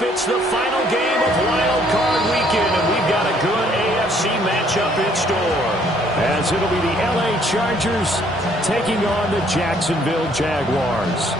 up. It's the final game of Wild Card Weekend, and we've got a good AFC matchup in store. As it'll be the LA Chargers taking on the Jacksonville Jaguars.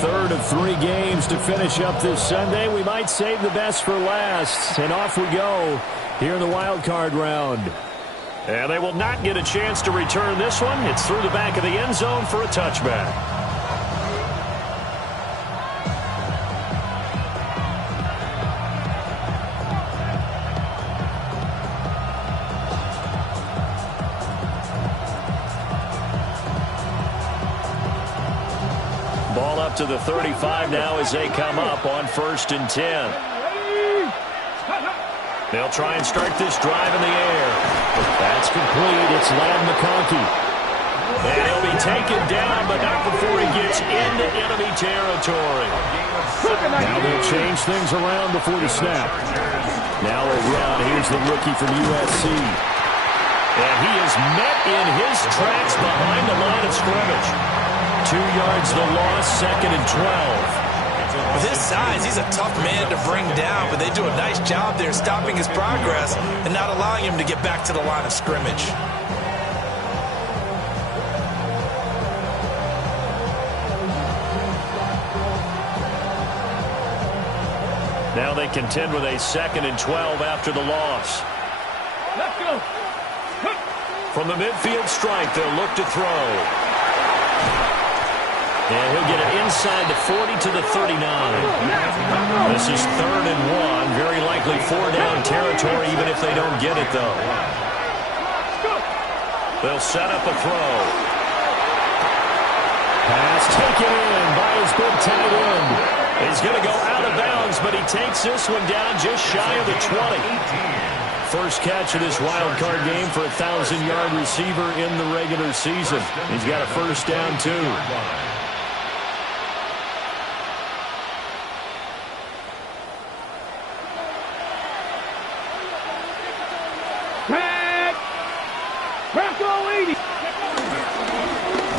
Third of 3 games to finish up this Sunday. We might save the best for last. And off we go here in the wild card round. And they will not get a chance to return this one. It's through the back of the end zone for a touchback. Ball up to the 35 now as they come up on 1st and 10. They'll try and start this drive in the air. That's complete. It's Lamb-McConkey. And he'll be taken down, but not before he gets into enemy territory. Now they'll change things around before the snap. Now a run. Here's the rookie from USC. And he is met in his tracks behind the line of scrimmage. 2 yards the loss, 2nd and 12. With his size, he's a tough man to bring down, but they do a nice job there stopping his progress and not allowing him to get back to the line of scrimmage. Now they contend with a 2nd and 12 after the loss. Let's go. From the midfield stripe, they'll look to throw. And he'll get it inside the 40 to the 39. This is 3rd and 1. Very likely 4-down territory, even if they don't get it, though. They'll set up a throw. Pass taken in by his big tight end. He's going to go out of bounds, but he takes this one down just shy of the 20. First catch of this wild card game for a 1,000-yard receiver in the regular season. He's got a first down, too.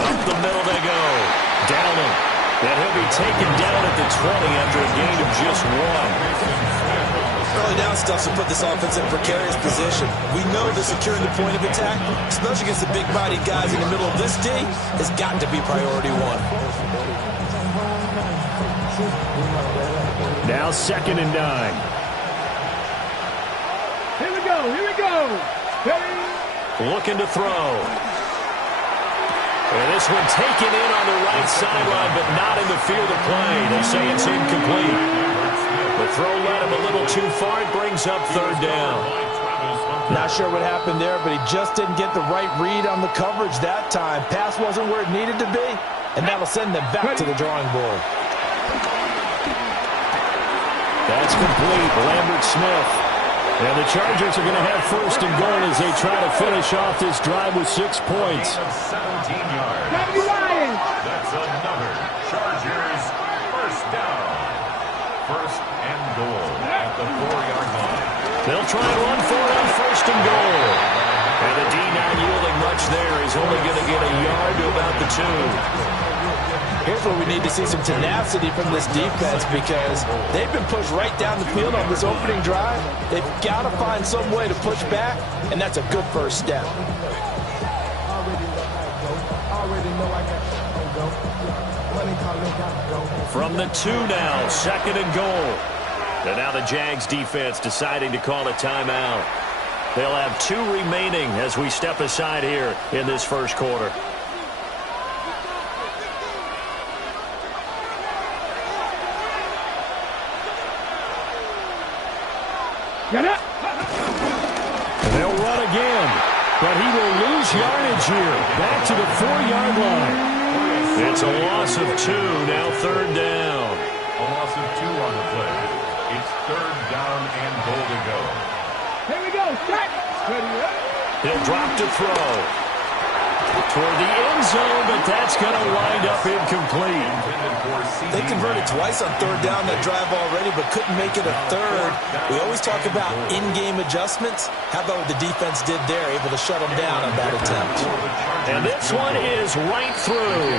Up the middle they go. Downing. And he'll be taken down at the 20 after a gain of just 1. Early down stuff to put this offense in a precarious position. We know that securing the point of attack, especially against the big-bodied guys in the middle of this D, has got to be priority 1. Now 2nd and 9. Here we go. Here we go. Ready? Looking to throw. And this one taken in on the right sideline, but not in the field of play. They say it's incomplete. The throw led him a little too far. It brings up 3rd down. Not sure what happened there, but he just didn't get the right read on the coverage that time. Pass wasn't where it needed to be, and that'll send them back to the drawing board. That's complete. Lambert Smith. And the Chargers are going to have 1st and goal as they try to finish off this drive with 6 points. 17 yards. That's another Chargers first down. 1st and goal at the 4-yard line. They'll try and run for it on 1st and goal. And the D not yielding much there. He's only going to get a yard to about the 2. Here's where we need to see some tenacity from this defense because they've been pushed right down the field on this opening drive. They've got to find some way to push back, and that's a good first step. From the 2 now, 2nd and goal. And now the Jags defense deciding to call a timeout. They'll have 2 remaining as we step aside here in this first quarter. Get it. They'll run again, but he will lose yardage here. Back to the 4-yard line. It's a loss of 2, now third down. A loss of 2 on the play. It's third down and goal to go. Here we go. Set. Ready. He'll drop to throw. Toward the end zone, but that's going to wind up incomplete. They converted twice on third down that drive already, but couldn't make it a third. We always talk about in-game adjustments. How about what the defense did there, able to shut them down on that attempt. And this one is right through.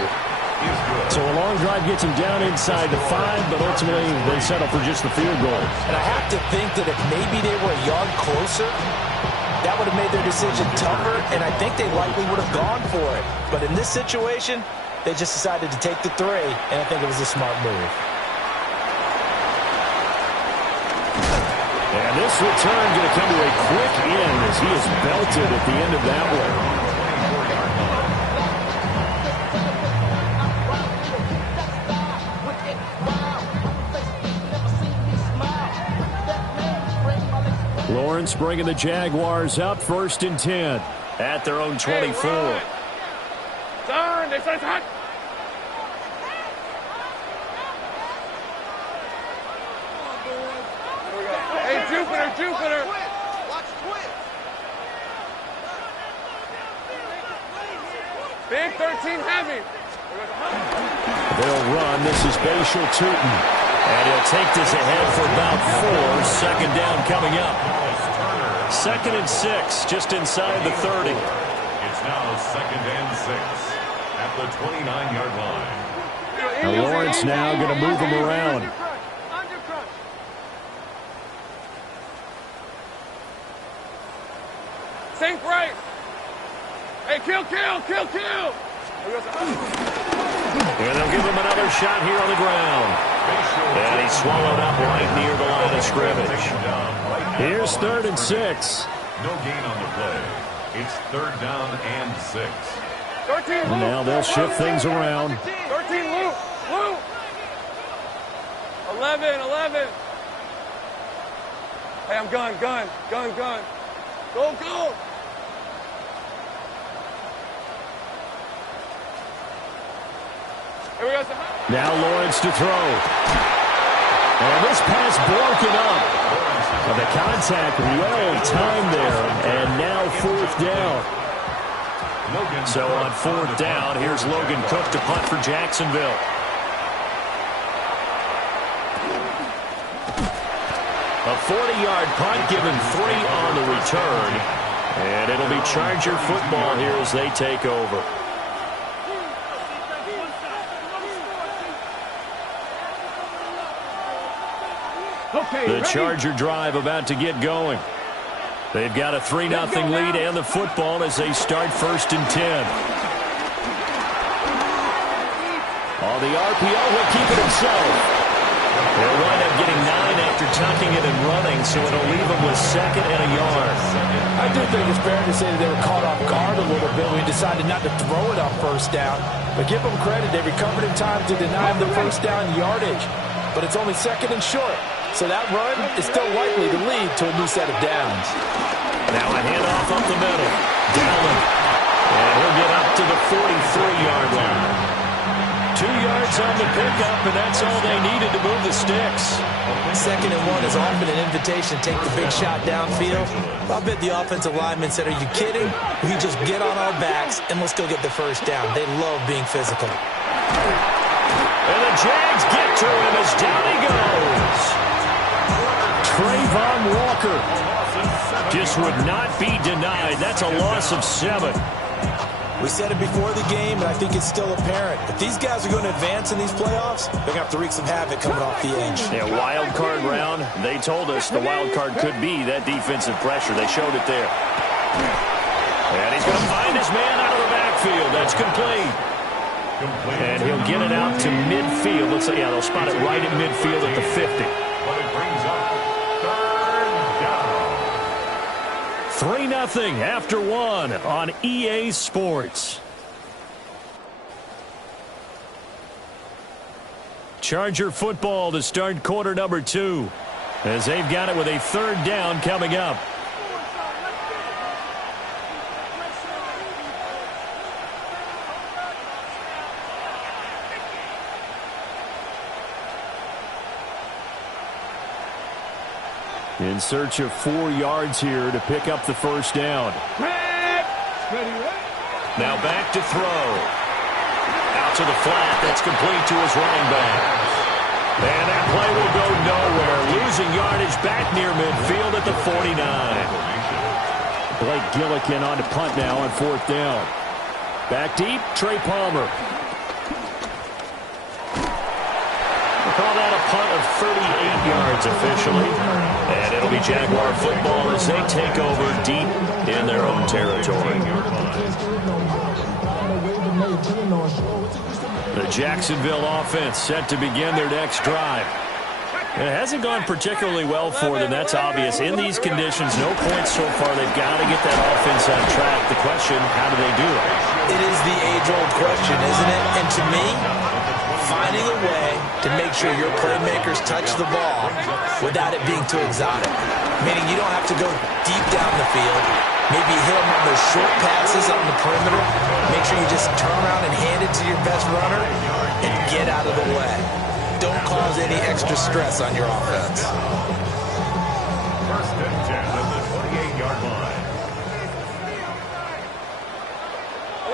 So a long drive gets him down inside the 5, but ultimately they settle for just the field goal. And I have to think that if maybe they were a yard closer, that would have made their decision tougher, and I think they likely would have gone for it. But in this situation, they just decided to take the 3, and I think it was a smart move. And this return going to come to a quick end as he is belted at the end of that one. Lawrence bringing the Jaguars up, 1st and 10 at their own 24. Turn. They say hot. Hey, Jupiter. Watch twist. Big 13 heavy. They'll run. This is Bashal Tootin. And he'll take this ahead for about 4. Second down coming up. 2nd and 6, just inside the 30. It's now 2nd and 6 at the 29-yard line. Now Lawrence now going to move him around. Sink right. Hey, kill. And they'll give him another shot here on the ground. And he's swallowed up right near the line of scrimmage. Here's 3rd and 6. No gain on the play. It's 3rd down and 6. 13 loop. Now they'll shift things around. 13 loop. 11. Hey, I'm gun. Go. Here we go. Now Lawrence to throw. And this pass broken up. Well, the contact well timed there. And now 4th down. So on 4th down, here's Logan Cook to punt for Jacksonville. A 40-yard punt, given 3 on the return. And it'll be Charger football here as they take over. The Charger drive about to get going. They've got a 3-0 lead and the football as they start 1st and 10. On the RPO, he'll keep it himself. They'll wind up getting 9 after tucking it and running, so it'll leave them with 2nd and a yard. I do think it's fair to say that they were caught off guard a little bit. We decided not to throw it on 1st down. But give them credit. They recovered in time to deny them the 1st down yardage. But it's only 2nd and short. So that run is still likely to lead to a new set of downs. Now a handoff up the middle. Dallin. And he'll get up to the 43-yard line. 2 yards on the pickup, and that's all they needed to move the sticks. 2nd and 1 is often an invitation to take the big shot downfield. I bet the offensive linemen said, are you kidding? We just get on our backs, and let's go get the 1st down. They love being physical. And the Jags get to him as down he goes. Trayvon Walker just would not be denied. That's a loss of 7. We said it before the game, and I think it's still apparent. If these guys are going to advance in these playoffs, they're going to have to wreak some havoc coming off the edge. Yeah, wild card round. They told us the wild card could be that defensive pressure. They showed it there. And he's going to find his man out of the backfield. That's complete. And he'll get it out to midfield. Let's say, yeah, they'll spot it right in midfield at the 50. But it brings up 3rd down. 3-0 after 1 on EA Sports. Charger football to start quarter number 2 as they've got it with a 3rd down coming up. In search of 4 yards here to pick up the first down. Now back to throw. Out to the flat. That's complete to his running back. And that play will go nowhere. Losing yardage back near midfield at the 49. Blake Gillikin on to punt now on 4th down. Back deep, Trey Palmer. We'll call that a punt of 38 yards officially. And it'll be Jaguar football as they take over deep in their own territory. The Jacksonville offense set to begin their next drive. It hasn't gone particularly well for them, that's obvious. In these conditions, no points so far. They've got to get that offense on track. The question, how do they do it? It is the age-old question, isn't it? And to me, finding a way to make sure your playmakers touch the ball without it being too exotic. Meaning you don't have to go deep down the field. Maybe hit them on those short passes on the perimeter. Make sure you just turn around and hand it to your best runner and get out of the way. Don't cause any extra stress on your offense. First and 10 at the 28-yard line.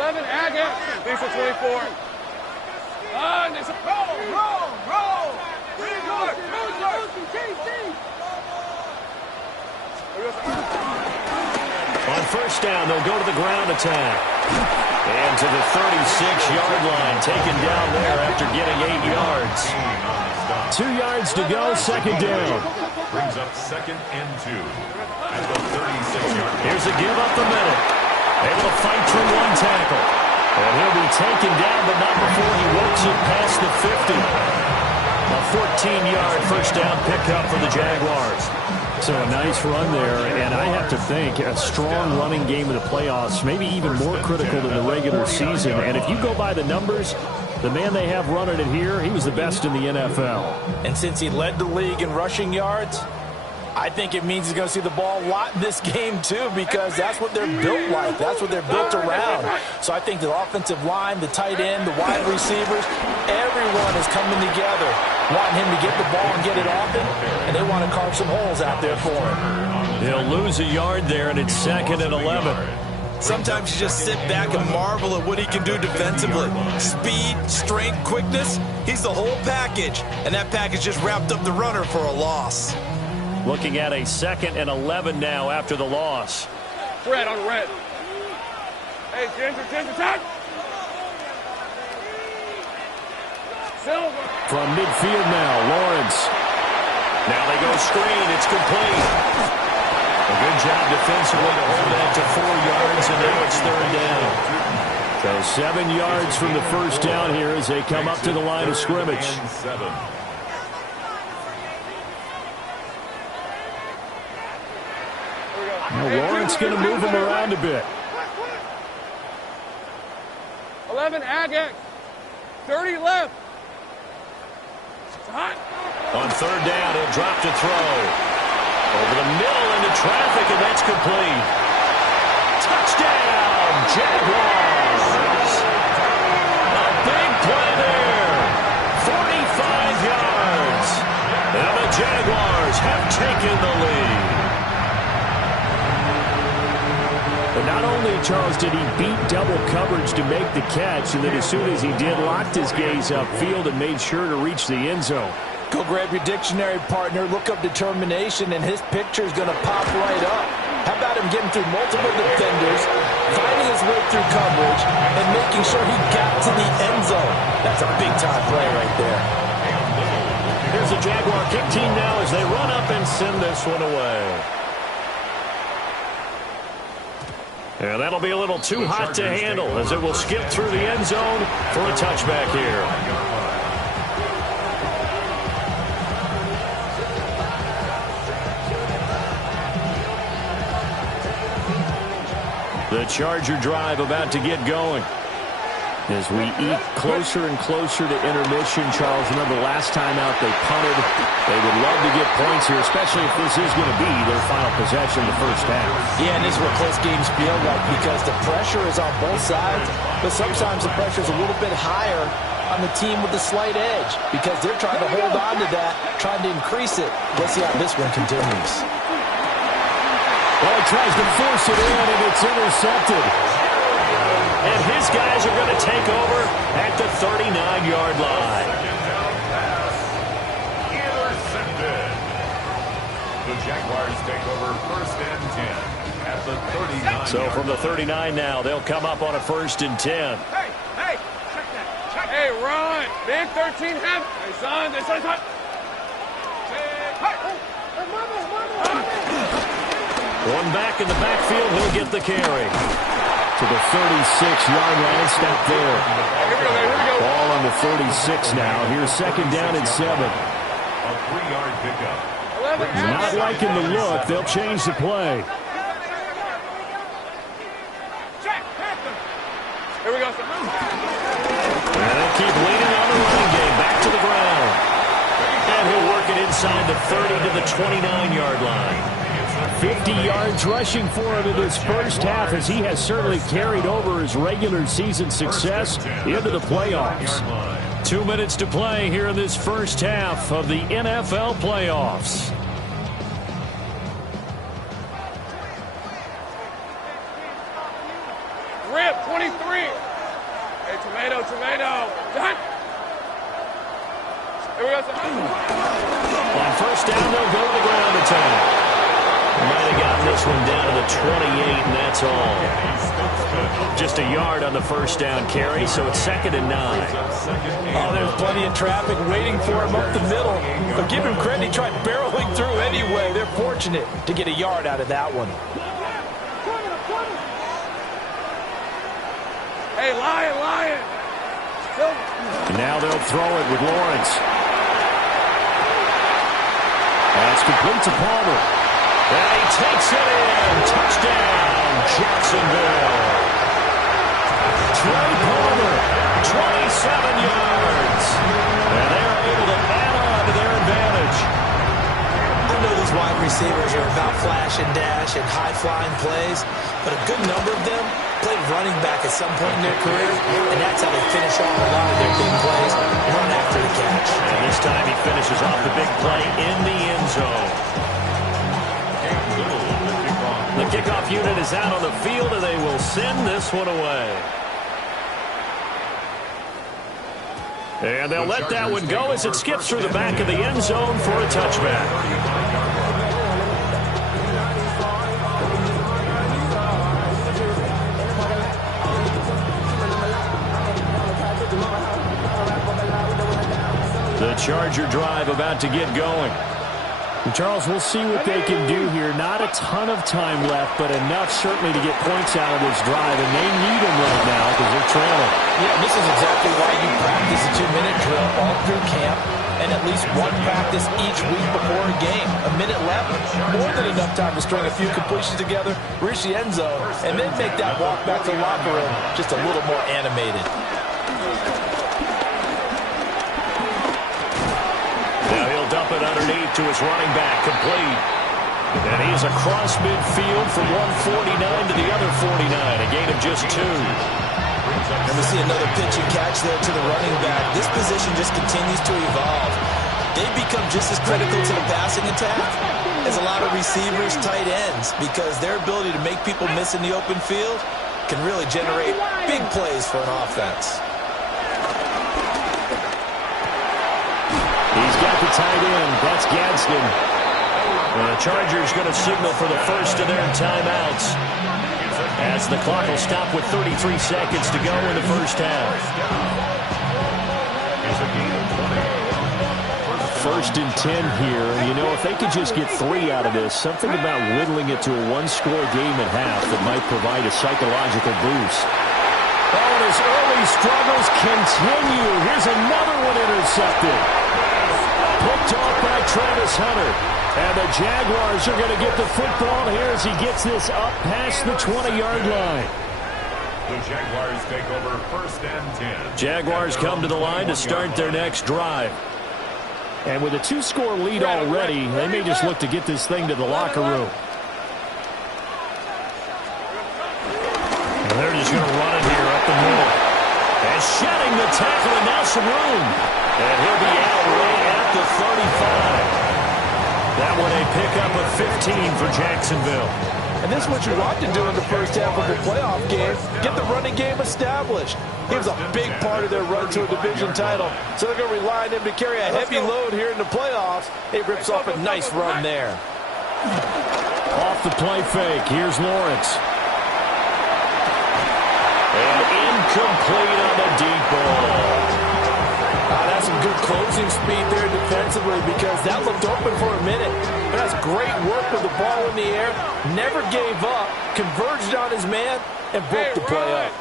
11, Agate. Thanks for 24. And it's a roll. Pretty good. On first down, they'll go to the ground attack. And to the 36-yard line, taken down there after getting 8 yards. 2 yards to go, second down. Brings up 2nd and 2 at the 36-yard line. Here's a give up the middle. Able to fight through 1 tackle. And he'll be taken down, but not before he works it past the 50. A 14-yard first down pickup for the Jaguars. So a nice run there, and I have to think a strong running game in the playoffs, maybe even more critical than the regular season. And if you go by the numbers, the man they have running it here, he was the best in the NFL. And since he led the league in rushing yards, I think it means he's going to see the ball a lot in this game, too, because that's what they're built like. That's what they're built around. So I think the offensive line, the tight end, the wide receivers, everyone is coming together, wanting him to get the ball and get it often, and they want to carve some holes out there for him. He'll lose a yard there, and it's 2nd and 11. Sometimes you just sit back and marvel at what he can do defensively. Speed, strength, quickness, he's the whole package, and that package just wrapped up the runner for a loss. Looking at a 2nd and 11 now after the loss. Red on red. Hey, Ginger, touch. Silver. From midfield now, Lawrence. Now they go screen. It's complete. A good job defensively to hold that to 4 yards, and now it's 3rd down. So 7 yards from the first down here as they come up to the line of scrimmage. Now Lawrence going to move him around a bit. 11, Agate. 30 left. It's hot. On 3rd down, he'll drop to throw. Over the middle into traffic, and that's complete. Touchdown, Jaguars. A big play there. 45 yards. And the Jaguars have taken the lead. But not only, Charles, did he beat double coverage to make the catch, and then as soon as he did, locked his gaze upfield and made sure to reach the end zone. Go grab your dictionary, partner, look up determination, and his picture is going to pop right up. How about him getting through multiple defenders, finding his way through coverage, and making sure he got to the end zone? That's a big-time play right there. Here's the Jaguar kick team now as they run up and send this one away. And that'll be a little too hot to handle as it will skip through the end zone for a touchback here. The Charger drive about to get going. As we eat closer and closer to intermission, Charles, remember last time out they punted. They would love to get points here, especially if this is going to be their final possession in the first half. Yeah, and this is what close games feel like because the pressure is on both sides, but sometimes the pressure is a little bit higher on on the team with the slight edge because they're trying to hold on to that, trying to increase it. Let's see how this one continues. Well, he tries to force it in, and it's intercepted. And his guys are going to take over at the 39-yard line. Intercepted. The Jaguars take over first and 10 at the 39. So from the 39 now, they'll come up on a first and 10. Hey, check that. Hey, run. Big 13 half. Hey, son, this is hot. One back in the backfield, he'll get the carry. To the 36-yard line, stop there. Here we go. Ball on the 36 now. Here's second down and 7. A 3-yard pickup. Not liking the look. They'll change the play. Here we go. And they'll keep leaning on the running game. Back to the ground. And he'll work it inside the 30 to the 29-yard line. 50 yards rushing for him in his first half, as he has certainly carried over his regular season success into the playoffs. 2 minutes to play here in this first half of the NFL playoffs. Rip, 23. Hey, tomato. Done. Here we go. On first down, they'll go to the ground attack. Might have gotten this one down to the 28, and that's all. Just a yard on the first down carry, so it's second and 9. Oh, there's plenty of traffic waiting for him up the middle. But give him credit, he tried barreling through anyway. They're fortunate to get a yard out of that one. Hey, Lion. And now they'll throw it with Lawrence. That's complete to Palmer. And he takes it in. Touchdown, Jacksonville. Trey Palmer, 27 yards. And they are able to add on to their advantage. I know these wide receivers are about flash and dash and high-flying plays, but a good number of them played running back at some point in their career, and that's how they finish off a lot of their big plays, run after the catch. And this time he finishes off the big play in the end zone. The kickoff unit is out on the field, and they will send this one away. And they'll let that one go as it skips through the back of the end zone for a touchback. The Charger drive about to get going. Charles, we'll see what they can do here. Not a ton of time left, but enough certainly to get points out of this drive, and they need them right now because they're trailing. Yeah, this is exactly why you practice a 2-minute drill all through camp and at least one practice each week before a game. A minute left, more than enough time to string a few completions together, reach the end zone, and then make that walk back to the locker room just a little more animated. Dump it underneath to his running back, complete. And he's across midfield from 149 to the other 49, a gain of just 2. And we see another pitch and catch there to the running back. This position just continues to evolve. They become just as critical to the passing attack as a lot of receivers, tight ends, because their ability to make people miss in the open field can really generate big plays for an offense. He's got the tight end. That's Gadsden. The Chargers going to signal for the first of their timeouts, as the clock will stop with 33 seconds to go in the first half. First and 10 here. You know, if they could just get 3 out of this, something about whittling it to a one-score game at half that might provide a psychological boost. Oh, and his early struggles continue. Here's another one intercepted. Picked off by Travis Hunter. And the Jaguars are going to get the football here as he gets this up past the 20-yard line. The Jaguars take over first and 10. Jaguars come to the line to start their next drive. And with a 2-score lead already, they may just look to get this thing to the locker room. And they're just going to run it here up the middle. And is shedding the tackle, and now some room. And he'll be out right at the 35. That one a pickup of 15 for Jacksonville. And this is what you want to do in the first half of a playoff game. Get the running game established. He was a big part of their run to a division title. So they're going to rely on him to carry a heavy load here in the playoffs. He rips off a nice run there. Off the play fake. Here's Lawrence. And incomplete on the deep ball. That's some good closing speed there defensively because that looked open for a minute. But that's great work with the ball in the air. Never gave up. Converged on his man and broke the play up.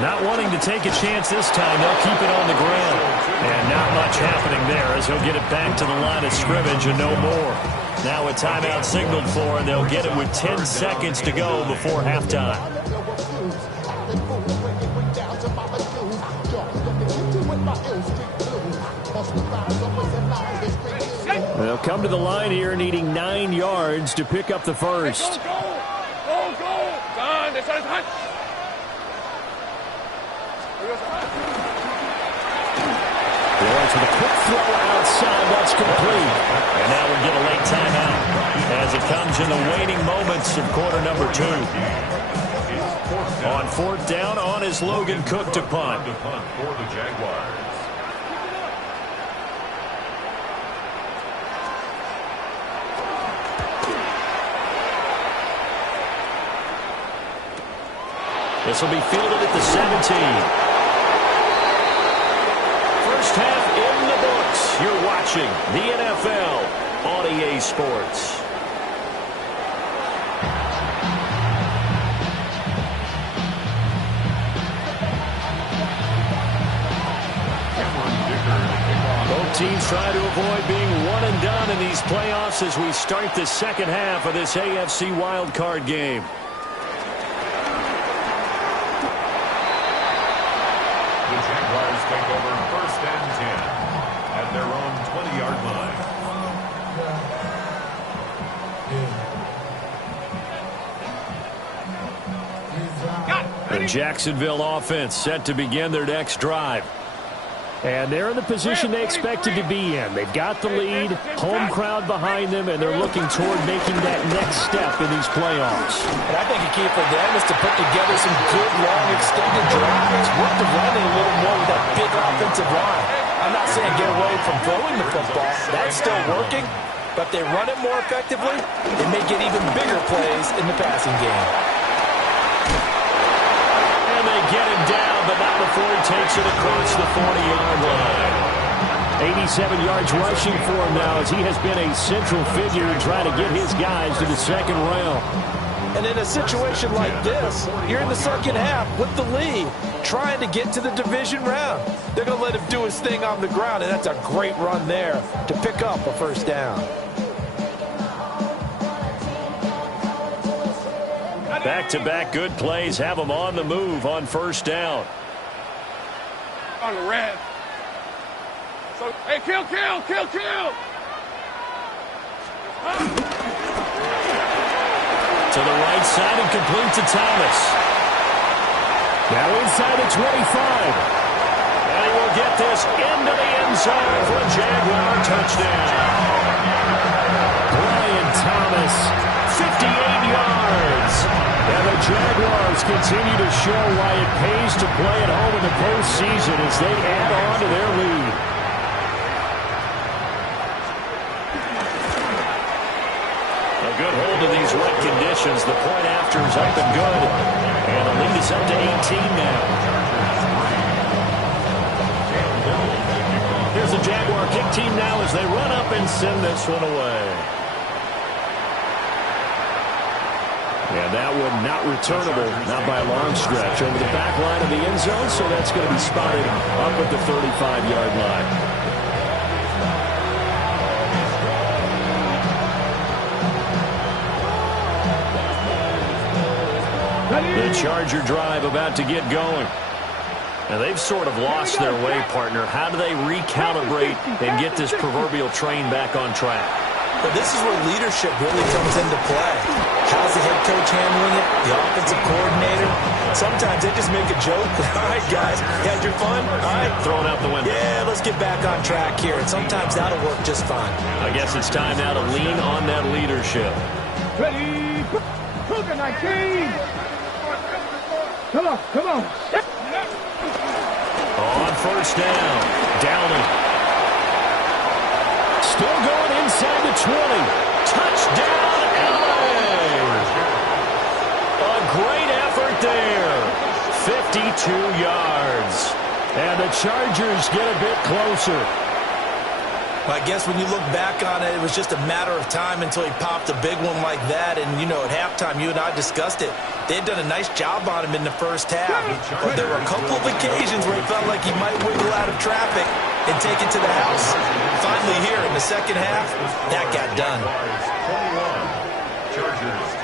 Not wanting to take a chance this time. They'll keep it on the ground. And not much happening there as he'll get it back to the line of scrimmage and no more. Now a timeout signaled for, and they'll get it with 10 seconds to go before halftime. They'll come to the line here needing 9 yards to pick up the first. Go! Done. This is hot. Lawrence with a quick throw outside. That's complete. And now we'll get a late timeout as it comes in the waning moments of quarter number 2. On 4th down, on is Logan Cook to punt. For the Jaguars. This will be fielded at the 17. First half in the books. You're watching the NFL on EA Sports. Both teams try to avoid being one and done in these playoffs as we start the second half of this AFC wildcard game. Take over 1st and 10 at their own 20-yard line. The Jacksonville offense set to begin their next drive. And they're in the position they expected to be in. They've got the lead, home crowd behind them, and they're looking toward making that next step in these playoffs. And I think the key for them is to put together some good, long, extended drives. Work the running a little more with that big offensive line. I'm not saying get away from throwing the football. That's still working. But if they run it more effectively, they may get even bigger plays in the passing game. They get him down, but not before he takes it across the 40-yard line. 87 yards rushing for him now as he has been a central figure in trying to get his guys to the second round. And in a situation like this, you're in the second half with the lead, trying to get to the division round. They're going to let him do his thing on the ground, and that's a great run there to pick up a first down. Back-to-back good plays have them on the move on first down. On the red. So, hey, kill! To the right side and complete to Thomas. Now inside the 25. And he will get this into the end zone for a Jaguar touchdown. Brian Thomas, 58 yards. And the Jaguars continue to show why it pays to play at home in the postseason as they add on to their lead. A good hold of these wet conditions. The point after is up and good. And the lead is up to 18 now. Here's the Jaguar kick team now as they run up and send this one away. And that one not returnable, not by a long stretch, over the back line of the end zone, so that's going to be spotted up at the 35-yard line. The Charger drive about to get going. Now, they've sort of lost their way, partner. How do they recalibrate and get this proverbial train back on track? But this is where leadership really comes into play. How's the head coach handling it? The offensive coordinator? Sometimes they just make a joke. All right, guys, you had your fun? All right. Thrown out the window. Yeah, let's get back on track here. And sometimes that'll work just fine. I guess it's time now to lean on that leadership. Ready? Cougar 19! Come on, come on. On first down, Downing. Still going inside the 20. Touchdown, LA! A great effort there. 52 yards. And the Chargers get a bit closer. I guess when you look back on it, it was just a matter of time until he popped a big one like that. And, you know, at halftime, you and I discussed it. They had done a nice job on him in the first half. But there were a couple of occasions where it felt like he might wiggle out of traffic and take it to the house. Finally here in the second half, that got done.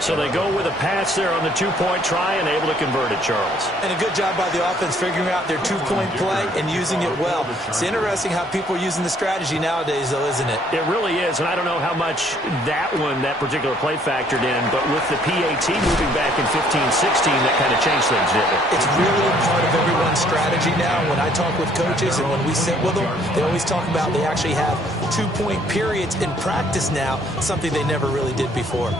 So they go with a pass there on the two-point try and able to convert it, Charles. And a good job by the offense figuring out their two-point play and using it well. It's interesting how people are using the strategy nowadays, though, isn't it? It really is, and I don't know how much that particular play factored in, but with the PAT moving back in 15-16, that kind of changed things, didn't it? It's really a part of everyone's strategy now. When I talk with coaches and when we sit with them, they always talk about they actually have two-point periods in practice now, something they never really did before.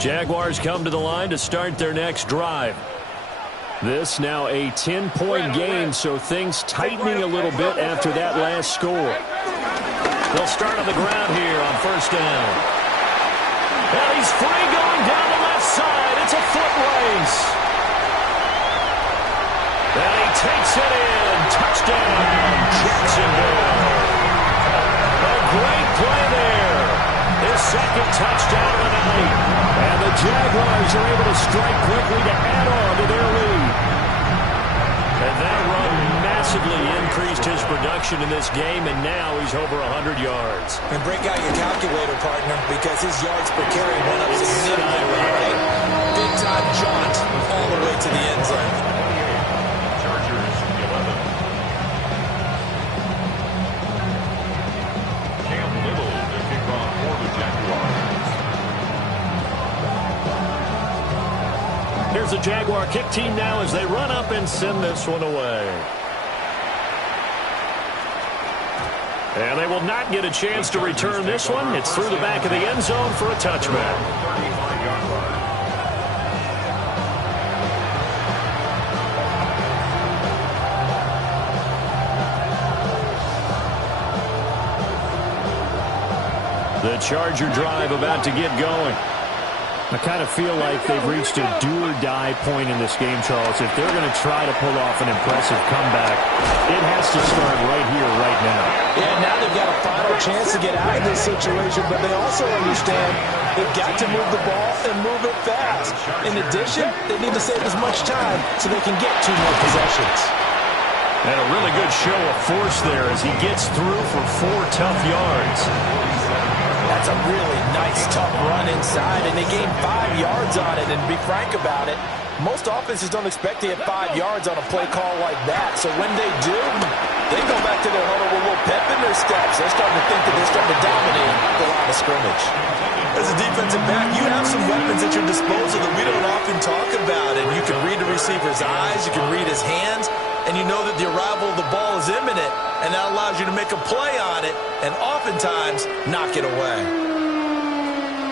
Jaguars come to the line to start their next drive. This now a 10-point game, so things tightening a little bit after that last score. They'll start on the ground here on first down. And he's free going down the left side. It's a foot race. And he takes it in. Touchdown, Jacksonville. A great play there. His second touchdown of the night. And the Jaguars are able to strike quickly to add on to their lead. And that run massively increased his production in this game, and now he's over 100 yards. And break out your calculator, partner, because his yards per carry went up significantly, right? Big-time jaunt all the way to the end zone. Chargers 11. Cam Little to kick off for the Jaguars. Here's the Jaguar kick team now as they run up and send this one away. And they will not get a chance to return this one. It's through the back of the end zone for a touchback. 35-yard line. The Charger drive about to get going. I kind of feel like they've reached a do-or-die point in this game, Charles. If they're going to try to pull off an impressive comeback, it has to start right here, right now. Yeah, now they've got a final chance to get out of this situation, but they also understand they've got to move the ball and move it fast. In addition, they need to save as much time so they can get 2 more possessions. And a really good show of force there as he gets through for 4 tough yards. That's a really nice, tough run inside, and they gained 5 yards on it. And to be frank about it, most offenses don't expect to hit 5 yards on a play call like that. So when they do, they go back to their huddle with a little pep in their steps. They're starting to think that they're starting to dominate the line of scrimmage. As a defensive back, you have some weapons at your disposal that we don't often talk about. And you can read the receiver's eyes, you can read his hands, and you know that the arrival of the ball is imminent, and that allows you to make a play on it and oftentimes knock it away.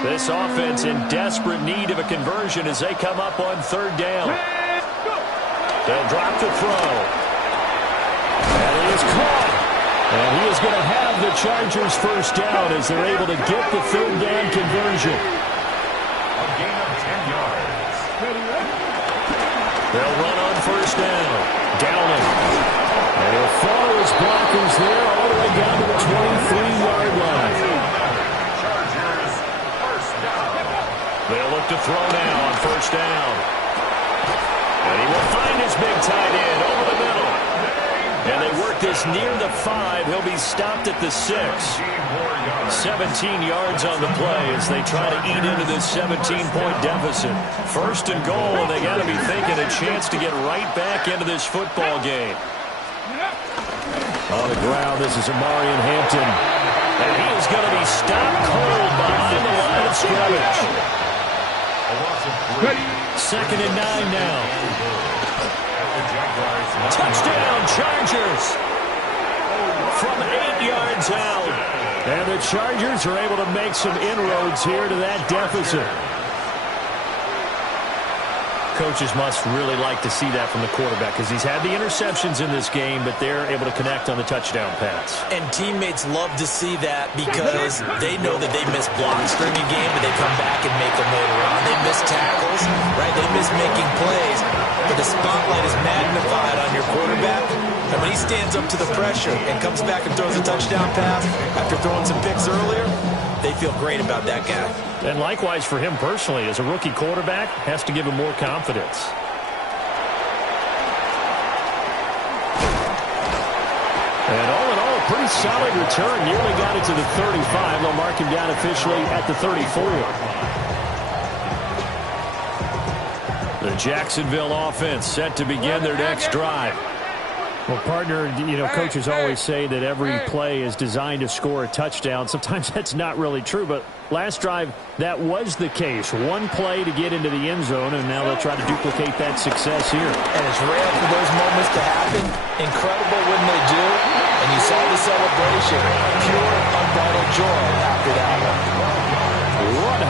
This offense in desperate need of a conversion as they come up on third down. They'll drop the throw. And he is caught. And he is going to have the Chargers first down as they're able to get the third down conversion. A gain of 10 yards. They'll run on first down. Downing. And he'll follow his blockers there all the way down to the 23-yard line. Chargers first down. They'll look to throw now on first down. And he will find his big tight end over the middle. And they work make this near the 5. He'll be stopped at the 6. 17 yards on the play as they try to eat into this 17-point deficit. First and goal, and they got to be thinking a chance to get right back into this football game. On the ground, this is Amarian Hampton. And he is going to be stopped cold behind the line of scrimmage. Second and 9 now. Touchdown, Chargers. From 8 yards out. And the Chargers are able to make some inroads here to that deficit. Coaches must really like to see that from the quarterback because he's had the interceptions in this game, but they're able to connect on the touchdown pass. And teammates love to see that because they know that they miss blocks during a game, but they come back and make them later on. They miss tackles, right? They miss making plays, but the spotlight is magnified on your quarterback. And when he stands up to the pressure and comes back and throws a touchdown pass after throwing some picks earlier, they feel great about that guy. And likewise for him personally, as a rookie quarterback, has to give him more confidence. And all in all, a pretty solid return. Nearly got it to the 35. They'll mark him down officially at the 34. The Jacksonville offense set to begin their next drive. Well, partner, coaches always say that every play is designed to score a touchdown. Sometimes that's not really true, but last drive, that was the case. One play to get into the end zone, and now they'll try to duplicate that success here. And it's rare for those moments to happen. Incredible when they do. And you saw the celebration. Pure, unbridled joy after that one.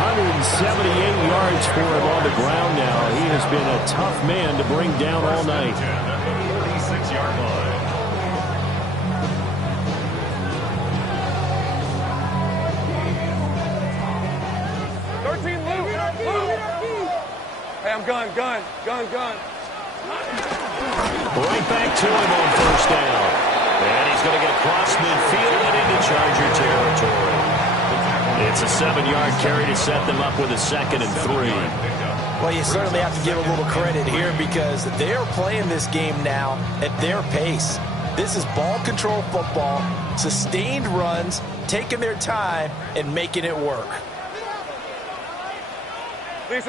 178 yards for him on the ground now. He has been a tough man to bring down all night. 46-yard line. Hey, I'm gun. Right back to him on first down. And he's going to get across midfield and into Charger territory. It's a 7-yard carry to set them up with a 2nd and 3. Well, you certainly have to give a little credit here because they're playing this game now at their pace. This is ball control football, sustained runs, taking their time, and making it work. On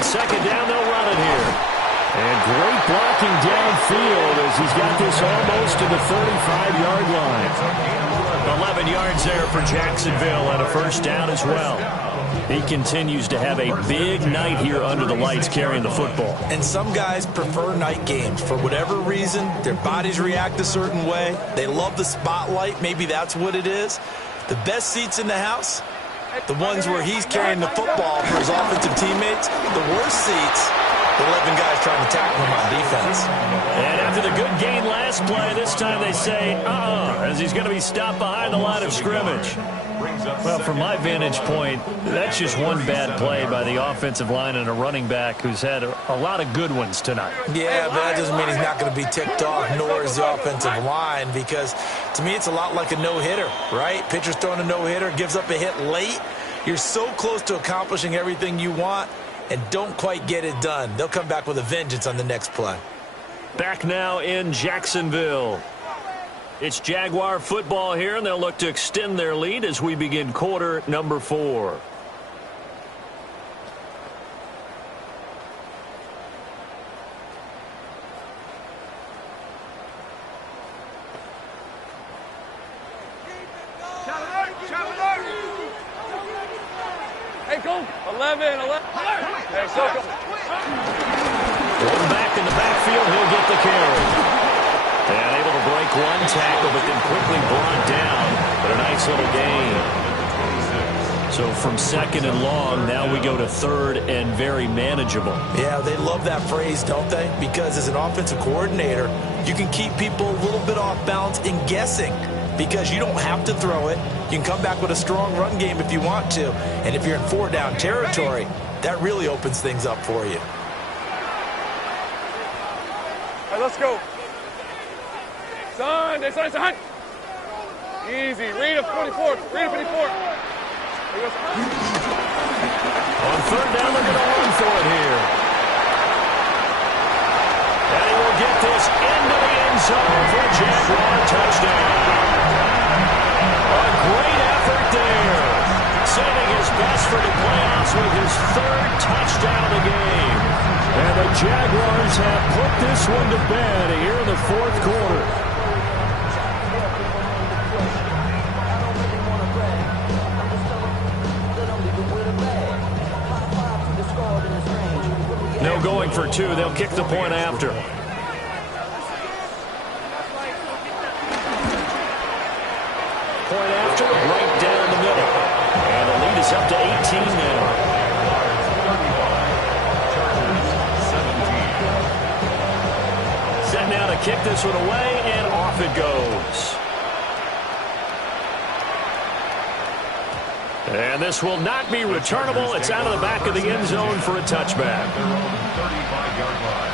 second down, they'll run it here. And great blocking downfield as he's got this almost to the 35-yard line. 11 yards there for Jacksonville and a first down as well. He continues to have a big night here under the lights carrying the football. And some guys prefer night games. For whatever reason, their bodies react a certain way. They love the spotlight. Maybe that's what it is. The best seats in the house, the ones where he's carrying the football for his offensive teammates. The worst seats, the 11 guys trying to tackle him on defense. And after the good gain last play, this time they say, as he's going to be stopped behind the line of scrimmage. Well, from my vantage point, that's just one bad play by the offensive line and a running back who's had a lot of good ones tonight. Yeah, but that doesn't mean he's not going to be ticked off, nor is the offensive line, because to me it's a lot like a no-hitter, right? Pitcher's throwing a no-hitter, gives up a hit late. You're so close to accomplishing everything you want and don't quite get it done. They'll come back with a vengeance on the next play. Back now in Jacksonville. It's Jaguar football here, and they'll look to extend their lead as we begin quarter number 4. Hey, go. 11. Hey, so go. Going back in the backfield, he'll get the carry. And able to break one tackle, but then quickly brought down. But a nice little gain. So from 2nd and long, now we go to 3rd and very manageable. Yeah, they love that phrase, don't they? Because as an offensive coordinator, you can keep people a little bit off balance in guessing. Because you don't have to throw it. You can come back with a strong run game if you want to. And if you're in 4-down territory, that really opens things up for you. All right, let's go. Son. Easy. Read a 44. On 3rd down, they're going to run for it here. And he will get this into the end zone for a Jaguar touchdown. A great effort there. Saving his best for the playoffs with his third touchdown of the game. And the Jaguars have put this one to bed here in the fourth quarter. No going for two. They'll kick the point after. Point after, right down the middle. And the lead is up to 18 now. Set now to kick this one away, and off it goes. And this will not be returnable. It's out of the back of the end zone for a touchback. 35-yard line.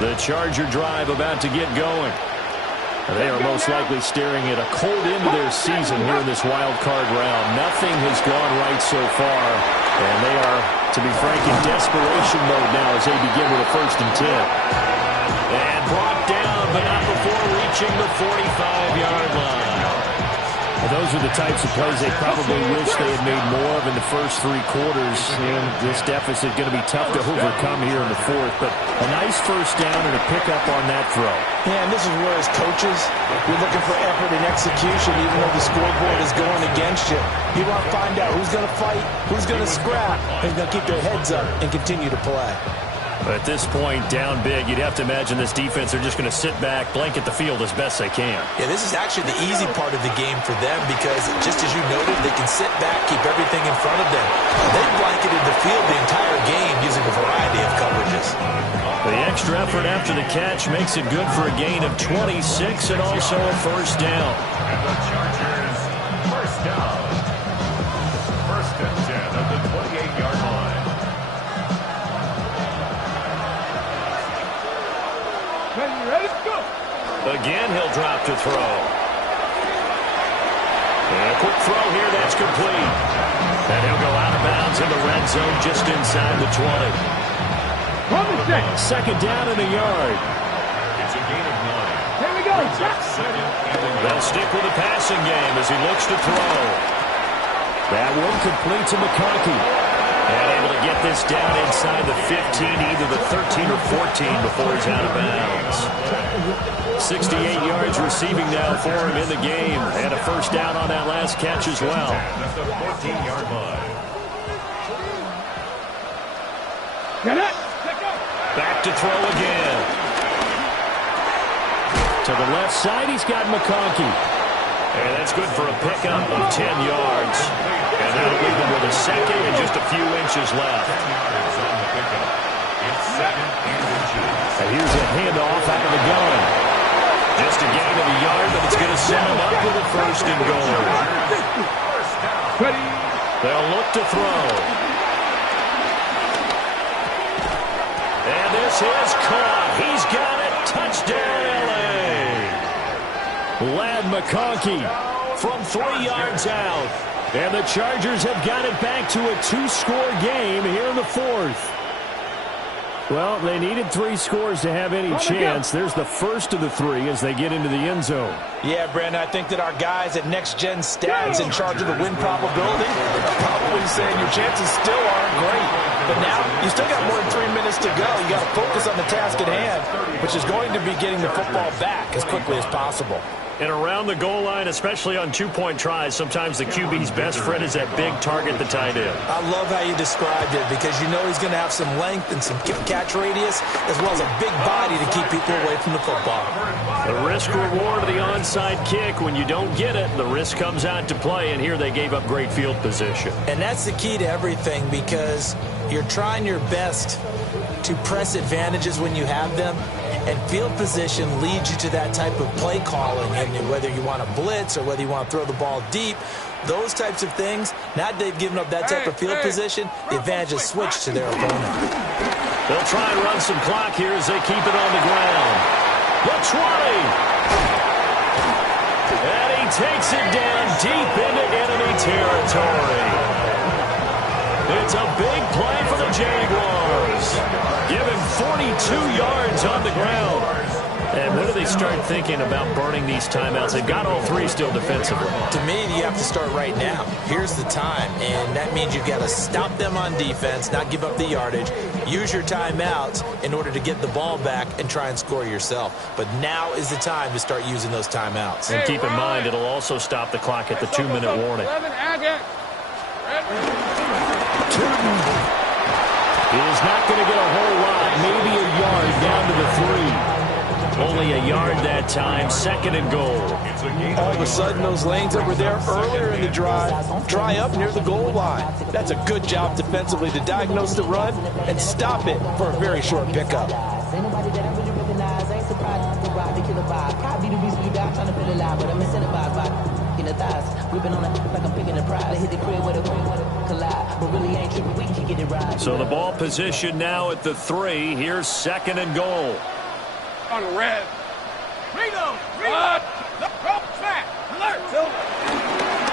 The Charger drive about to get going. They are most likely staring at a cold end to their season here in this wild card round. Nothing has gone right so far, and they are, to be frank, in desperation mode now as they begin with a 1st and 10. And brought down, but not before reaching the 45-yard line. Well, those are the types of plays they probably wish they had made more of in the first 3 quarters. And this deficit going to be tough to overcome here in the 4th. But a nice first down and a pickup on that throw. Yeah, and this is where as coaches, you're looking for effort and execution even though the scoreboard is going against you. You want to find out who's going to fight, who's going to scrap, and who's going to keep their heads up and continue to play. But at this point, down big, you'd have to imagine this defense are just going to sit back, blanket the field as best they can. Yeah, this is actually the easy part of the game for them because, just as you noted, they can sit back, keep everything in front of them. They've blanketed the field the entire game using a variety of coverages. The extra effort after the catch makes it good for a gain of 26 and also a first down. And the Chargers, first down. 1st and 10 at the 28-yard line. Ready? Go! Again, he'll drop to throw. And a quick throw here, that's complete. And he'll go out of bounds in the red zone just inside the 20. 2nd down in the yard. It's a gain of 9. Here we go. They'll stick with the passing game as he looks to throw. That one complete to McConkey. And able to get this down inside the 15, either the 13 or 14 before he's out of bounds. 68 yards receiving now for him in the game. And a first down on that last catch as well. That's the 14-yard line. Get it. Back to throw again. To the left side, he's got McConkey. And that's good for a pickup of 10 yards. And that'll leave him with a second and just a few inches left. 10 yards on the pickup. It's 2nd inches. And here's a handoff out of the gun. Just a gain of a yard, but it's going to set him up with a 1st and goal. Ready. They'll look to throw. And this is caught. He's got it. Touchdown, L.A. Lad McConkey from 3 yards out. And the Chargers have got it back to a 2-score game here in the 4th. Well, they needed 3 scores to have any chance. There's the first of the 3 as they get into the end zone. Yeah, Brandon, I think that our guys at Next Gen Stats in charge of the win probability are probably saying your chances still aren't great. But now, you still got more than 3 minutes to go. You got to focus on the task at hand, which is going to be getting the football back as quickly as possible. And around the goal line, especially on 2-point tries, sometimes the QB's best friend is that big target, the tight end. I love how you described it because you know he's going to have some length and some catch radius as well as a big body to keep people away from the football. The risk-reward of the onside kick, when you don't get it, the risk comes out to play, and here they gave up great field position. And that's the key to everything because you're trying your best to press advantages when you have them. And field position leads you to that type of play calling. And whether you want to blitz or whether you want to throw the ball deep, those types of things, now that they've given up that type of field position, the advantage is switched to their opponent. They'll try and run some clock here as they keep it on the ground. The 20. And he takes it down deep into enemy territory. It's a big play for the Jaguars. Given 42 yards on the ground. And when do they start thinking about burning these timeouts? They've got all three still defensively. To me, you have to start right now. Here's the time, and that means you've got to stop them on defense, not give up the yardage, use your timeouts in order to get the ball back and try and score yourself. But now is the time to start using those timeouts. And keep in mind, it'll also stop the clock at the 2-minute warning. Tootin is not going to get a whole lot, maybe a yard down to the 3. Only a yard that time, 2nd and goal. All of a sudden, those lanes that were there earlier in the drive dry up near the goal line. That's a good job defensively to diagnose the run and stop it for a very short pickup. So the ball position now at the 3. Here's 2nd and goal. On the red. Reno!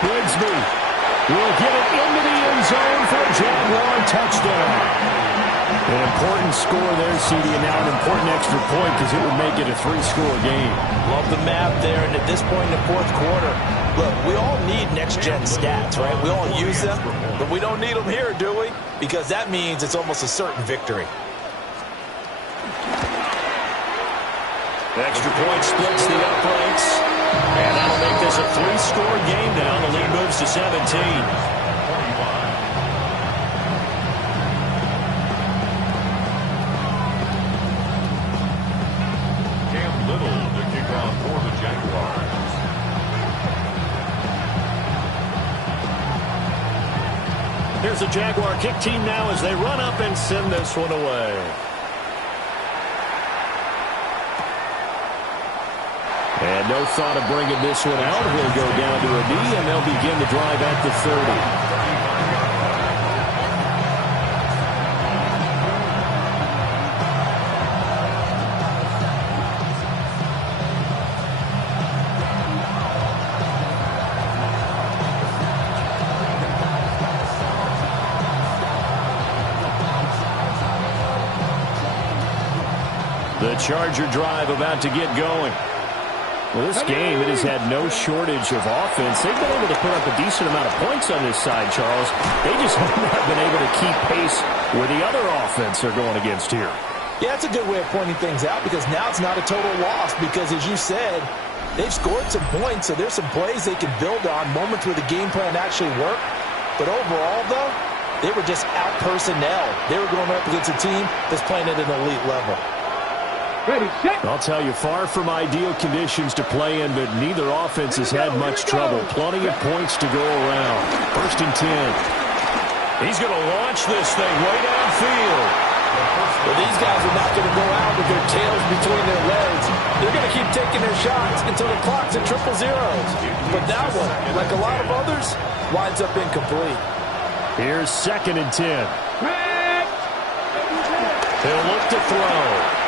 Bigsby will get it into the end zone for a Jaguar touchdown. An important score there, CD, and now an important extra point because it would make it a 3-score game. Love the math there, and at this point in the 4th quarter, look, we all need next-gen stats, right? We all use them, but we don't need them here, do we? Because that means it's almost a certain victory. Extra point splits the uprights. And that'll make this a 3-score game now. The lead moves to 17. Cam Little to kick off for the Jaguars. Here's the Jaguar kick team now as they run up and send this one away. And no thought of bringing this one out. He'll go down to a knee, and they'll begin the drive at the 30. The Charger drive about to get going. Well, this game, it has had no shortage of offense. They've been able to put up a decent amount of points on this side, Charles. They just have not been able to keep pace where the other offense they're going against here. Yeah, that's a good way of pointing things out because now it's not a total loss because, as you said, they've scored some points, so there's some plays they can build on, moments where the game plan actually worked. But overall, though, they were just out personnel. They were going up against a team that's playing at an elite level. I'll tell you, far from ideal conditions to play in, but neither offense has had much trouble. Plenty of points to go around. 1st and 10. He's going to launch this thing way downfield. Well, these guys are not going to go out with their tails between their legs. They're going to keep taking their shots until the clock's at 000. But that one, like a lot of others, winds up incomplete. Here's 2nd and 10. He'll look to throw.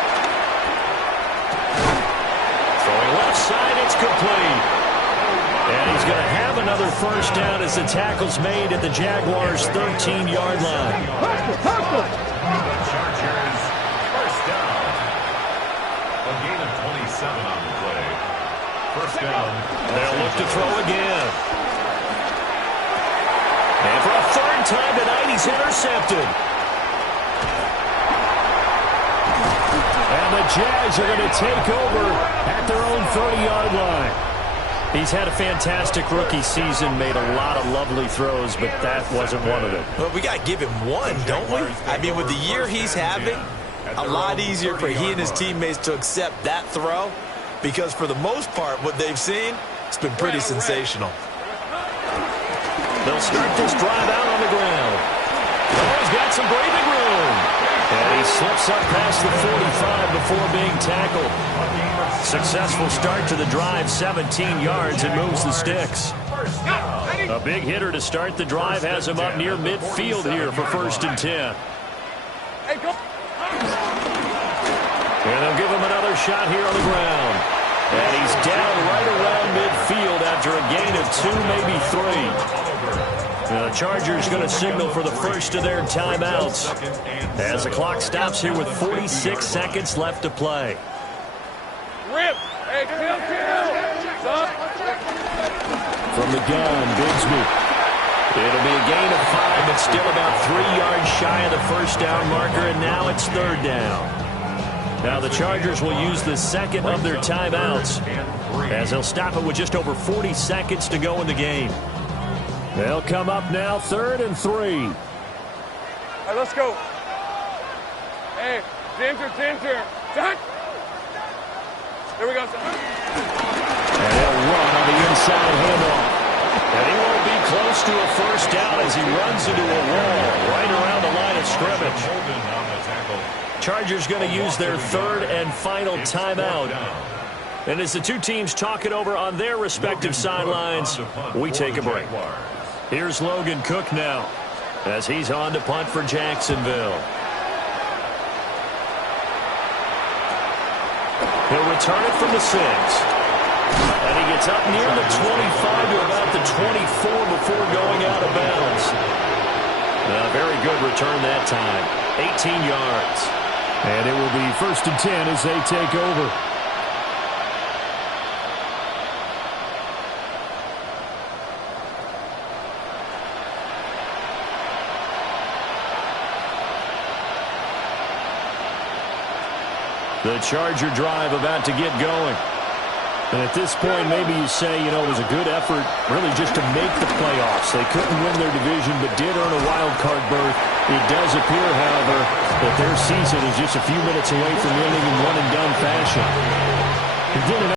Left side, it's complete. And he's going to have another 1st down as the tackle's made at the Jaguars' 13-yard line. Chargers, 1st down. A gain of 27 on the play. 1st down. They'll look to throw again. And for a 3rd time tonight, he's intercepted. And the Jags are going to take over at their own 30-yard line. He's had a fantastic rookie season, made a lot of lovely throws, but that wasn't one of them. Well, we got to give him one, don't we? I mean, with the year he's having, a lot easier for he and his teammates to accept that throw because for the most part, what they've seen, it's been pretty sensational. They'll start this drive out on the ground. Oh, he's got some breathing room. And he slips up past the 45 before being tackled. Successful start to the drive, 17 yards, and moves the sticks. A big hitter to start the drive has him up near midfield here for 1st and 10. And they'll give him another shot here on the ground. And he's down right around midfield after a gain of 2, maybe 3. Now the Chargers going to signal for the first of their timeouts as the clock stops here with 46 seconds left to play. Rip! Hey, kill! Son. From the gun, Bigsby. It'll be a gain of 5, but still about 3 yards shy of the first down marker, and now it's third down. Now the Chargers will use the second of their timeouts as they'll stop it with just over 40 seconds to go in the game. They'll come up now, 3rd and 3. All right, let's go. Hey, Ginger. Done. There we go, son. And they'll run on the inside handoff. And he won't be close to a first down as he runs into a wall right around the line of scrimmage. Chargers going to use their 3rd and final timeout. And as the two teams talk it over on their respective sidelines, we take a break. Here's Logan Cook now as he's on to punt for Jacksonville. He'll return it from the 6. And he gets up near the 25 to about the 24 before going out of bounds. A very good return that time. 18 yards. And it will be 1st and 10 as they take over. The Charger drive about to get going. And at this point, maybe you say, it was a good effort really just to make the playoffs. They couldn't win their division, but did earn a wild card berth. It does appear, however, that their season is just a few minutes away from ending in one-and-done fashion.